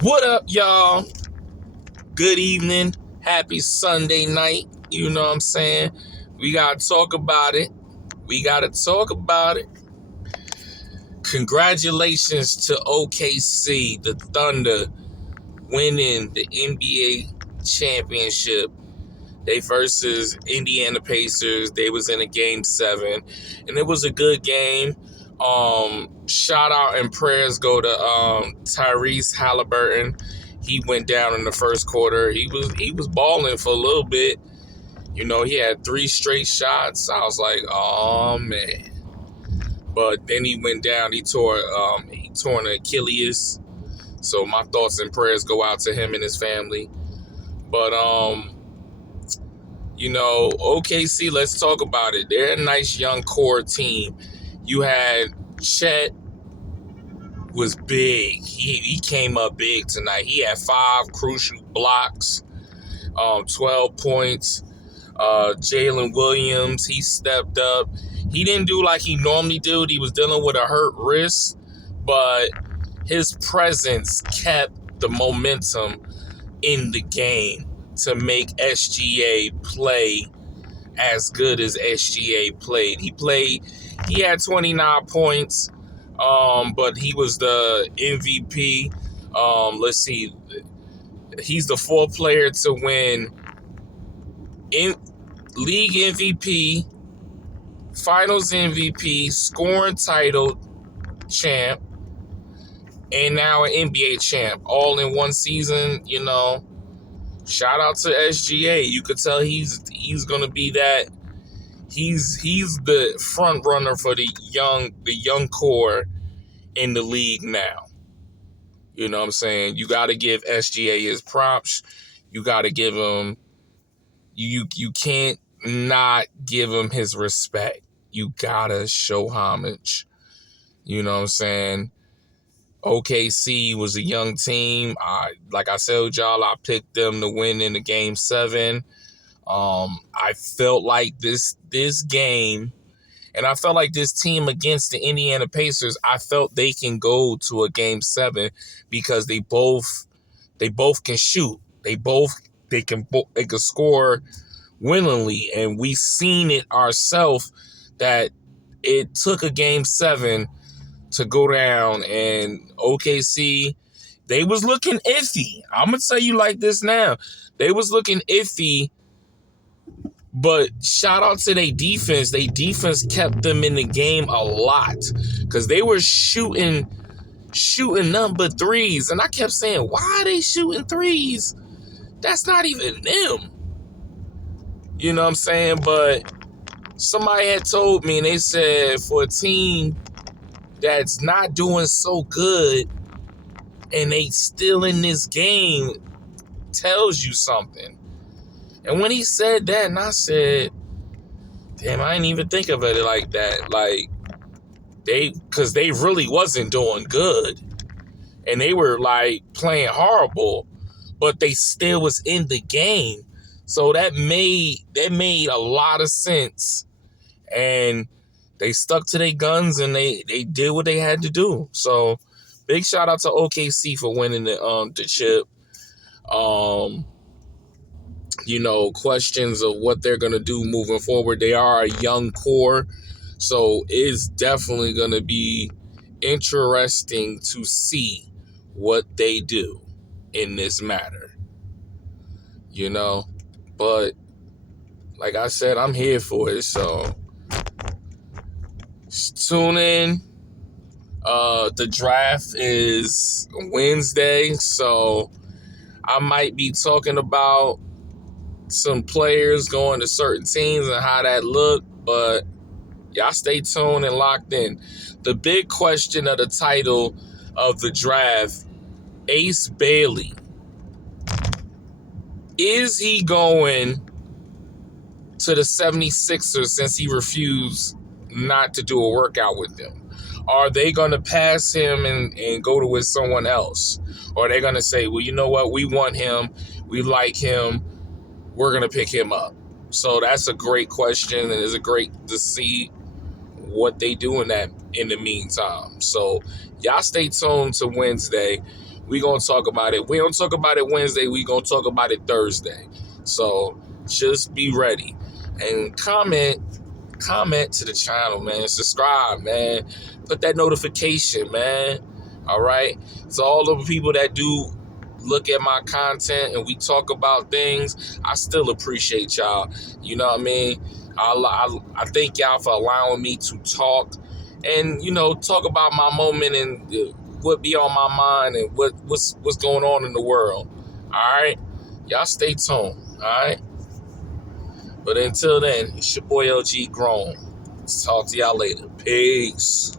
What up, y'all? Good evening. Happy Sunday night. You know what I'm saying? We got to talk about it. We got to talk about it. Congratulations to OKC, the Thunder, winning the NBA championship. They versus Indiana Pacers. They was in a game 7, and it was a good game. Shout out and prayers go to Tyrese Halliburton. He went down in the first quarter. He was balling for a little bit. You know, he had 3 straight shots. I was like, oh man. But then he went down. He tore an Achilles. So my thoughts and prayers go out to him and his family. But you know, OKC, let's talk about it. They're a nice young core team. You had Chet was big. He came up big tonight. He had 5 crucial blocks, 12 points. Jalen Williams, he stepped up. He didn't do like he normally did. He was dealing with a hurt wrist, but his presence kept the momentum in the game to make SGA play as good as SGA played. He had 29 points, but he was the MVP. Let's see. He's the 4th player to win in league MVP, finals MVP, scoring title champ, and now an NBA champ, all in one season. You know, shout out to SGA. You could tell he's gonna be that. He's the front runner for the young core in the league now. You know what I'm saying? You got to give SGA his props. You got to give him. You can't not give him his respect. You gotta show homage. You know what I'm saying? OKC was a young team. Like I said, y'all, I picked them to win in the game 7. I felt like this game, and I felt like this team against the Indiana Pacers, I felt they can go to a game 7 because they both can shoot. They can score willingly, and we seen it ourselves that it took a game 7 to go down, and OKC, they was looking iffy. I'm gonna tell you like this now. They was looking iffy, but shout out to their defense. Their defense kept them in the game a lot because they were shooting nothing but threes, and I kept saying, why are they shooting threes? That's not even them. You know what I'm saying? But somebody had told me, and they said for a team that's not doing so good and they still in this game tells you something. And when he said that, and I said, damn, I didn't even think of it like that. Like, because they really wasn't doing good. And they were like playing horrible, but they still was in the game. So that made a lot of sense. And they stuck to their guns and they did what they had to do. So big shout out to OKC for winning the chip. You know, questions of what they're gonna do moving forward. They are a young core, so it's definitely gonna be interesting to see what they do in this matter. You know, but like I said, I'm here for it. So tune in. The draft is Wednesday, so I might be talking about some players going to certain teams and how that look, but y'all stay tuned and locked in. The big question of the title of the draft, Ace Bailey. Is he going to the 76ers since he refused not to do a workout with them? Are they going to pass him and go to with someone else? Or are they going to say, well, you know what? We want him. We like him. We're going to pick him up. So that's a great question, and it's a great to see what they do in the meantime. So Y'all stay tuned to Wednesday. We gonna talk about it. We don't talk about it Wednesday. We gonna talk about it Thursday. So just be ready and comment to the channel, man. Subscribe, man. Put that notification, man. All right. So all the people that do look at my content and we talk about things, I still appreciate y'all. You know what I mean? I thank y'all for allowing me to talk and, talk about my moment and what be on my mind and what's going on in the world. All right. Y'all stay tuned. All right. But until then, it's your boy LG Grown. Talk to y'all later. Peace.